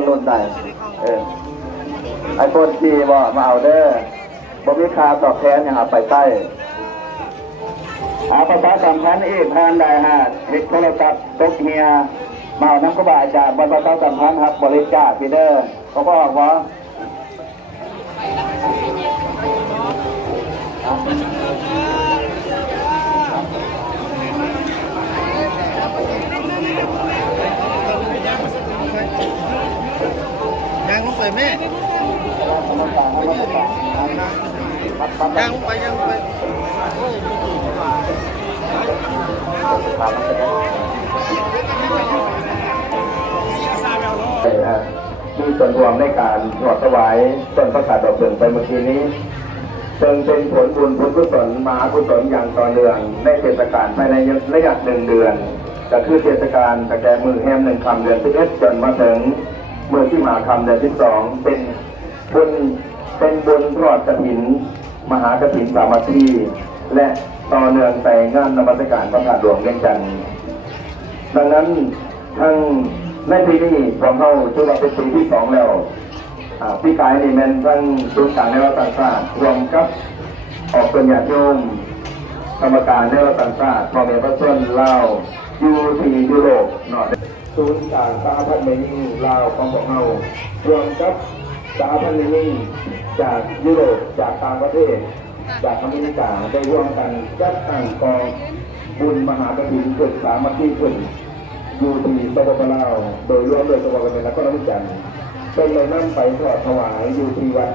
งนุ่นได้ไอโฟน4บ่มาเอาเด้อบ่มีค่าตอบแทนอย่างไปใต้ประชาสัมพันธ์อีกทางใดฮะเฮ็ดโทรศัพท์ตกเฮียมาเอาน้ำกระบะจากบรรพชาสัมพันธ์ครับบริจาคพี่เด้อเขาบอกว่ายังลงไปแม่ยังลงไปยังลงไปมีส่วนรวมในการถวายต้นพระศาสดอกเสริมไปเมื่อกี้นี้เป็นผลบุญผลกุศลมหากุศลอย่างต่อเนื่องในเทศกาลภายในระยะ1 เดือนก็คือเทศกาลตั้งแต่มือแฮม1 ค่ำเดือน11จนมาถึงเมื่อที่มาค่ำเดือน12เป็นบุญทอดกฐินมหากฐินสามัคคีและต่อเนื่องแต่งานนมัสการพระธาตุหลวงเวียงจันทร์ดังนั้นทั้งในปีนี้ของเราถือว่าเป็นปีที่2แล้วพี่กายนี่แม่นทั้งศูนย์กลางในวัดต่างชาติรวมกับออกเป็นญาติโยมกรรมการในวัดต่างชาติพ่อแม่พระชนลาวอยู่ที่ยุโรปเนาะศูนย์กลางสหพันธ์เมนิ่งลาวของพวกเรารวมกับสหพันธ์เมนิ่งจากยุโรปจากต่างประเทศจากอเมริกาได้ร่วมกันจัดตั้งกองบุญมหากฐินเกิดสามัคคีขึ้นอยู่ที่สปปลาวโดยรวมโดยสปปลาวและก็น้ำจันทร์เป็นเลยนั่งไปทอดถวายอยู่ที่วัด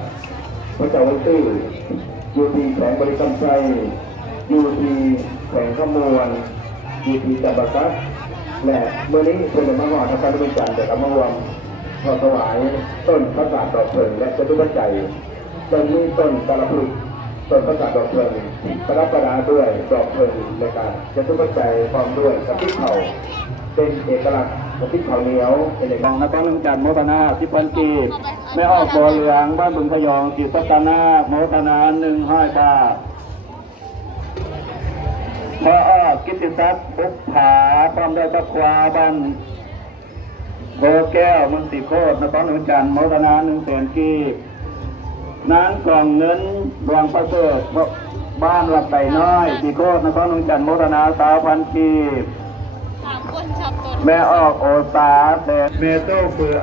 พระเจ้าวัดตื้ออยู่ที่แสงบริกรรมใจอยู่ที่แสงขมวลอยู่ที่จับบัตรและเมื่อนี้เป็นมหาธรรมน้ำจันทร์แต่ก็มารวมทอดถวายต้นพระศาสดอกเถิดและจตุปัจจัยต้นนี้ต้นกระพุ้ต้นพระศาสดอกเถิดประดับประดาด้วยดอกเถิดในการจตุปัจจัยพร้อมด้วยกับพิเขาเป็นเอกลักษณ์ของพริกข้าวเหนียวเป็นเอกลักษณ์นครลุงจันทร์โมทนา10,000 กีบแม่ออกบ่อเหลืองบ้านบึงพยองจิตตนาโมทนา100 บาทพอออกกิตติศักดิ์บุกผาพร้อมด้วยตะควาบ้านโพแก้วมุนติโคตรนครลุงจันทร์โมทนา100,000 กีบน้ำกล่องเงินดวงประเสริฐบ้านหลับไก่น้อยติโคตรนครลุงจันทร์โมทนา3,000 กีบแม่ออกโอสาแต่เมตู้เฟือ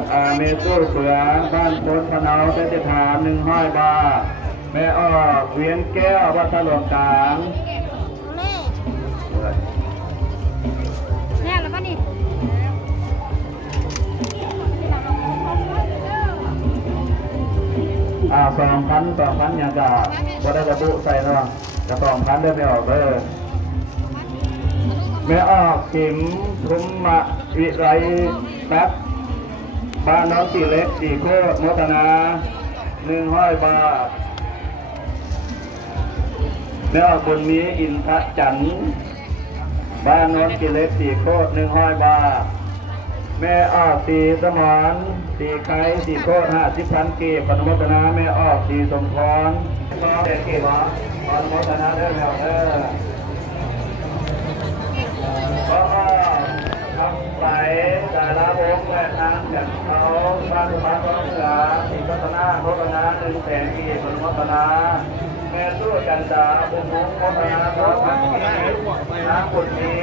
บ้านพ้นพนาวเพชรฐาน100 บาทแม่ออกเวียนแก้ววัดถนนกลางเนี่ยแล้วก็นี่2,000อย่างจะว่าได้ระบุใส่เนาะจะ2,000ได้ไม่ออกเลยแม่ออกขิมทุมมะวิไรตักบ้านน้องตีเล็กตีโคตรโมทนา100 บาทแม่ออกบนนี้อินทะจันทร์บ้านน้องตีเล็กตีโคตร100 บาทแม่ออกตีสมานตีไข่ตีโคตร50,000 กีบปนโมทนาแม่ออกตีสมพรเด็กกีบวะปนโมทนาเด้อแมวเด้อก็ทำไปสาระวงและทางจากเขาบ้านบ้านร้องเหนืออินทนาโมทนา100,000 กีบปนโมทนาแม่สู้จันดาบุญมุขโมทนา3,000 กีบน้ำบุญนี้